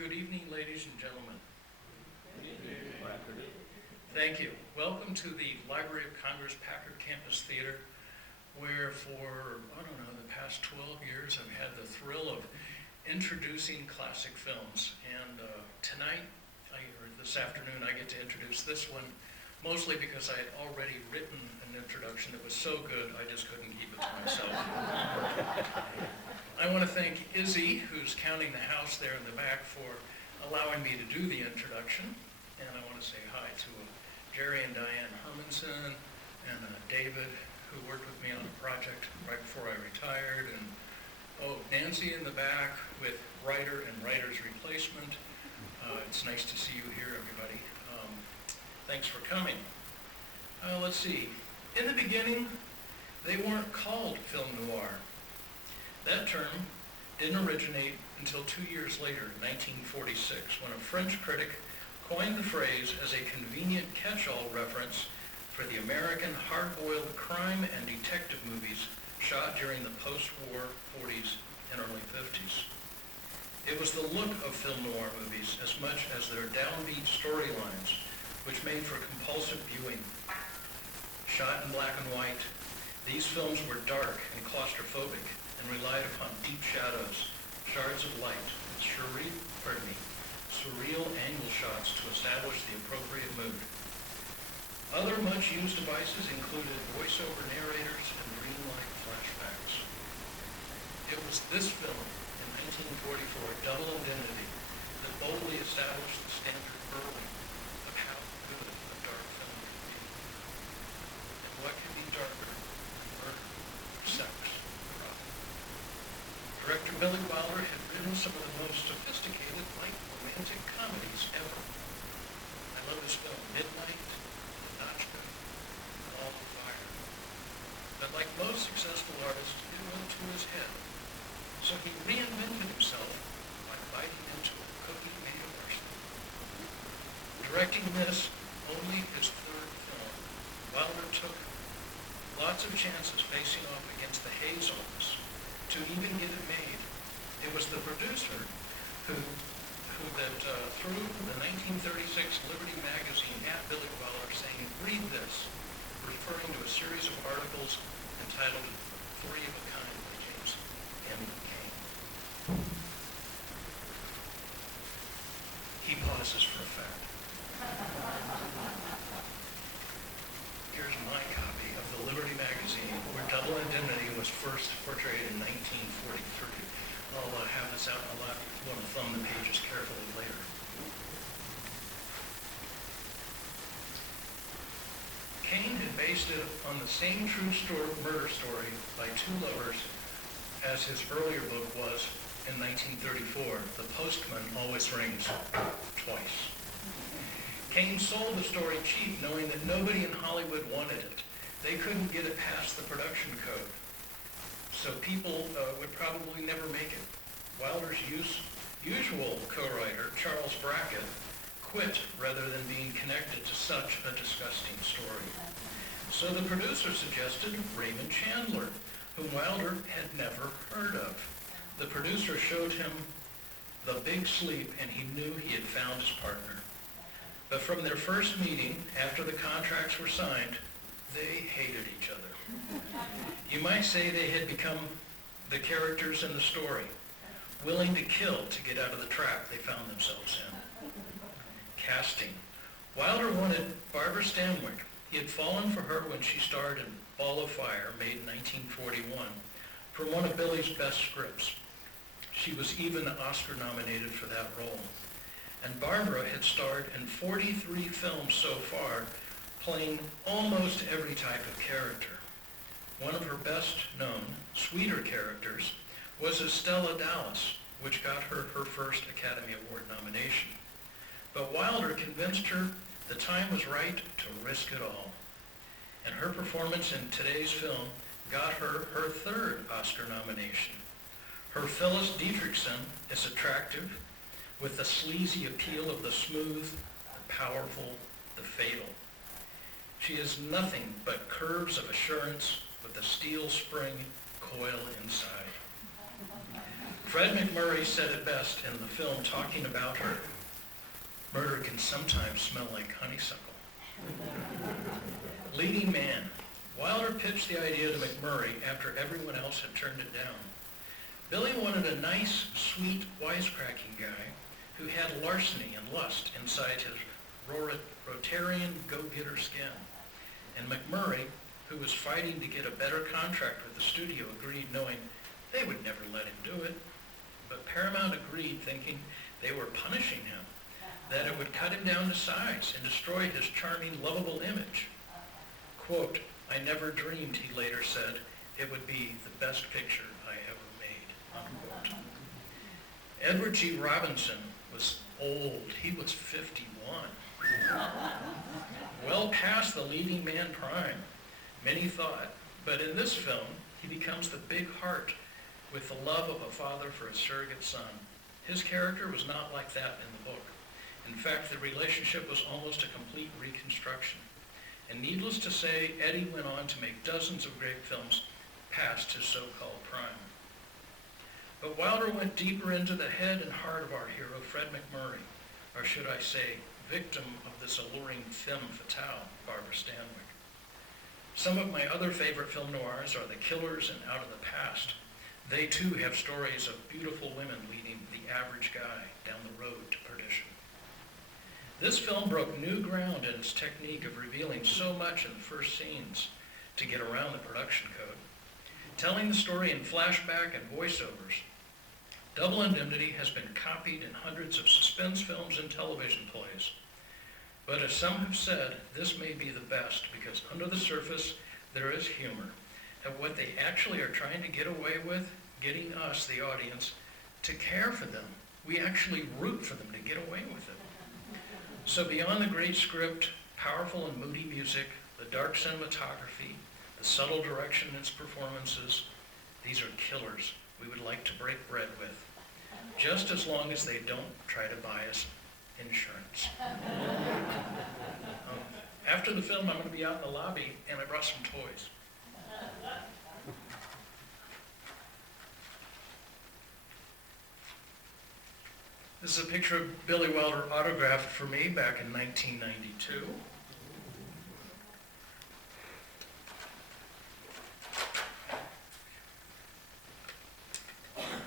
Good evening, ladies and gentlemen. Thank you. Welcome to the Library of Congress Packard Campus Theater, where for, the past 12 years I've had the thrill of introducing classic films. And tonight, or this afternoon, I get to introduce this one, mostly because I had already written an introduction that was so good I just couldn't keep it to myself. I want to thank Izzy, who's counting the house there in the back, for allowing me to do the introduction. And I want to say hi to Jerry and Diane Hermanson and David, who worked with me on a project right before I retired. And Nancy in the back with writer and writer's replacement. It's nice to see you here, everybody. Thanks for coming. Let's see. In the beginning, they weren't called film noir. That term didn't originate until 2 years later, 1946, when a French critic coined the phrase as a convenient catch-all reference for the American hard-boiled crime and detective movies shot during the post-war 40s and early 50s. It was the look of film noir movies as much as their downbeat storylines, which made for compulsive viewing. Shot in black and white, these films were dark and claustrophobic and relied upon deep shadows, shards of light, and surreal angle shots to establish the appropriate mood. Other much-used devices included voiceover narrators and green light flashbacks. It was this film in 1944, Double Indemnity, that boldly established the standard early of how good a dark film can be. And what can be darker than murder, sex, or rock? Director Billy Wilder had written some of the most sophisticated light romantic comedies ever. I love his film Midnight, Notchka, and All on Fire. But like most successful artists, it went to his head. So he reinvented himself by biting into a cookie made of marshmallow. Directing this, only his third film, Wilder took lots of chances facing off against the Hayes office to even get it made. It was the producer who threw the 1936 Liberty magazine at Billy Wilder saying, "Read this," referring to a series of articles entitled Three of a Kind by James M. Cain. He pauses for effect. Here's my copy of the Liberty magazine, where Double Indemnity was first portrayed in 1943. I'll have this out a lot if you want to thumb the pages carefully later. Cain had based it on the same true murder story by two lovers as his earlier book was in 1934, The Postman Always Rings Twice. Cain sold the story cheap, knowing that nobody in Hollywood wanted it. They couldn't get it past the production code, so people would probably never make it. Wilder's usual co-writer, Charles Brackett, quit rather than being connected to such a disgusting story. So the producer suggested Raymond Chandler, whom Wilder had never heard of. The producer showed him The Big Sleep, and he knew he had found his partner. But from their first meeting, after the contracts were signed, they hated each other. You might say they had become the characters in the story, willing to kill to get out of the trap they found themselves in. Casting. Wilder wanted Barbara Stanwyck. He had fallen for her when she starred in Ball of Fire, made in 1941, from one of Billy's best scripts. She was even Oscar nominated for that role. And Barbara had starred in 43 films so far, playing almost every type of character. One of her best known, sweeter characters was as Stella Dallas, which got her her first Academy Award nomination. But Wilder convinced her the time was right to risk it all. And her performance in today's film got her her third Oscar nomination. Her Phyllis Dietrichson is attractive, with the sleazy appeal of the smooth, the powerful, the fatal. She is nothing but curves of assurance with a steel spring coil inside. Fred McMurray said it best in the film talking about her. Murder can sometimes smell like honeysuckle. Leading man. Wilder pitched the idea to McMurray after everyone else had turned it down. Billy wanted a nice, sweet, wisecracking guy who had larceny and lust inside his Rotarian go-getter skin. And McMurray, who was fighting to get a better contract with the studio, agreed, knowing they would never let him do it. But Paramount agreed, thinking they were punishing him, that it would cut him down to size and destroy his charming, lovable image. Quote, "I never dreamed," he later said, "it would be the best picture I ever made," unquote. Edward G. Robinson was old. He was 51. Well past the leading man prime, many thought. But in this film, he becomes the big heart with the love of a father for a surrogate son. His character was not like that in the book. In fact, the relationship was almost a complete reconstruction. And needless to say, Eddie went on to make dozens of great films past his so-called prime. But Wilder went deeper into the head and heart of our hero, Fred McMurray, or should I say, victim of this alluring femme fatale, Barbara Stanwyck. Some of my other favorite film noirs are The Killers and Out of the Past. They too have stories of beautiful women leading the average guy down the road to perdition. This film broke new ground in its technique of revealing so much in the first scenes to get around the production code. Telling the story in flashback and voiceovers, Double Indemnity has been copied in hundreds of suspense films and television plays. But as some have said, this may be the best because under the surface there is humor at what they actually are trying to get away with, getting us, the audience, to care for them. We actually root for them to get away with it. So beyond the great script, powerful and moody music, the dark cinematography, the subtle direction in its performances, these are killers we would like to break bread with, just as long as they don't try to buy us insurance. After the film, I'm going to be out in the lobby, and I brought some toys. This is a picture of Billy Wilder autographed for me back in 1992.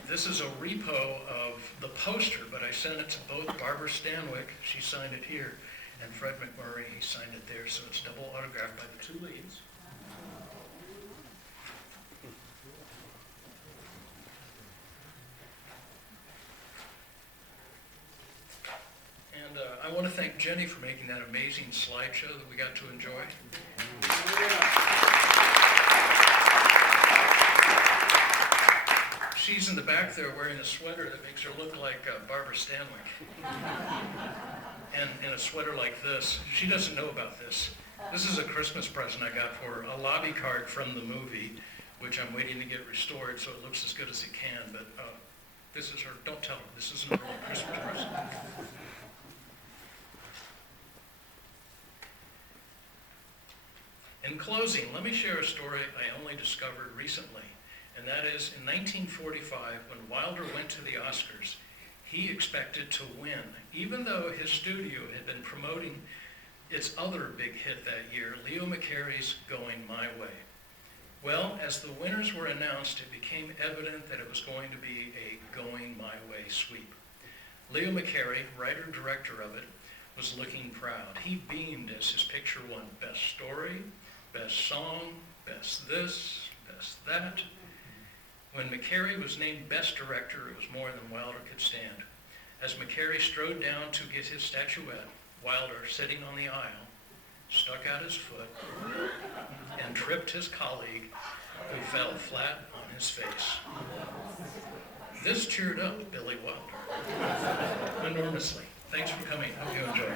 This is a repo of the poster, but I sent it to both Barbara Stanwyck, she signed it here, and Fred McMurray, he signed it there, so it's double autographed by the two leads. And I want to thank Jenny for making that amazing slideshow that we got to enjoy. She's in the back there wearing a sweater that makes her look like Barbara Stanwyck. And in a sweater like this, she doesn't know about this. This is a Christmas present I got for her, a lobby card from the movie, which I'm waiting to get restored so it looks as good as it can. But this is her, don't tell her, this isn't her own Christmas present. In closing, let me share a story I only discovered recently. And that is, in 1945, when Wilder went to the Oscars, he expected to win, even though his studio had been promoting its other big hit that year, Leo McCarey's Going My Way. Well, as the winners were announced, it became evident that it was going to be a Going My Way sweep. Leo McCarey, writer-director of it, was looking proud. He beamed as his picture won Best Story, Best Song, Best This, Best That. When McCarey was named Best Director, it was more than Wilder could stand. As McCarey strode down to get his statuette, Wilder, sitting on the aisle, stuck out his foot and tripped his colleague, who fell flat on his face. This cheered up Billy Wilder enormously. Thanks for coming. Hope you enjoy.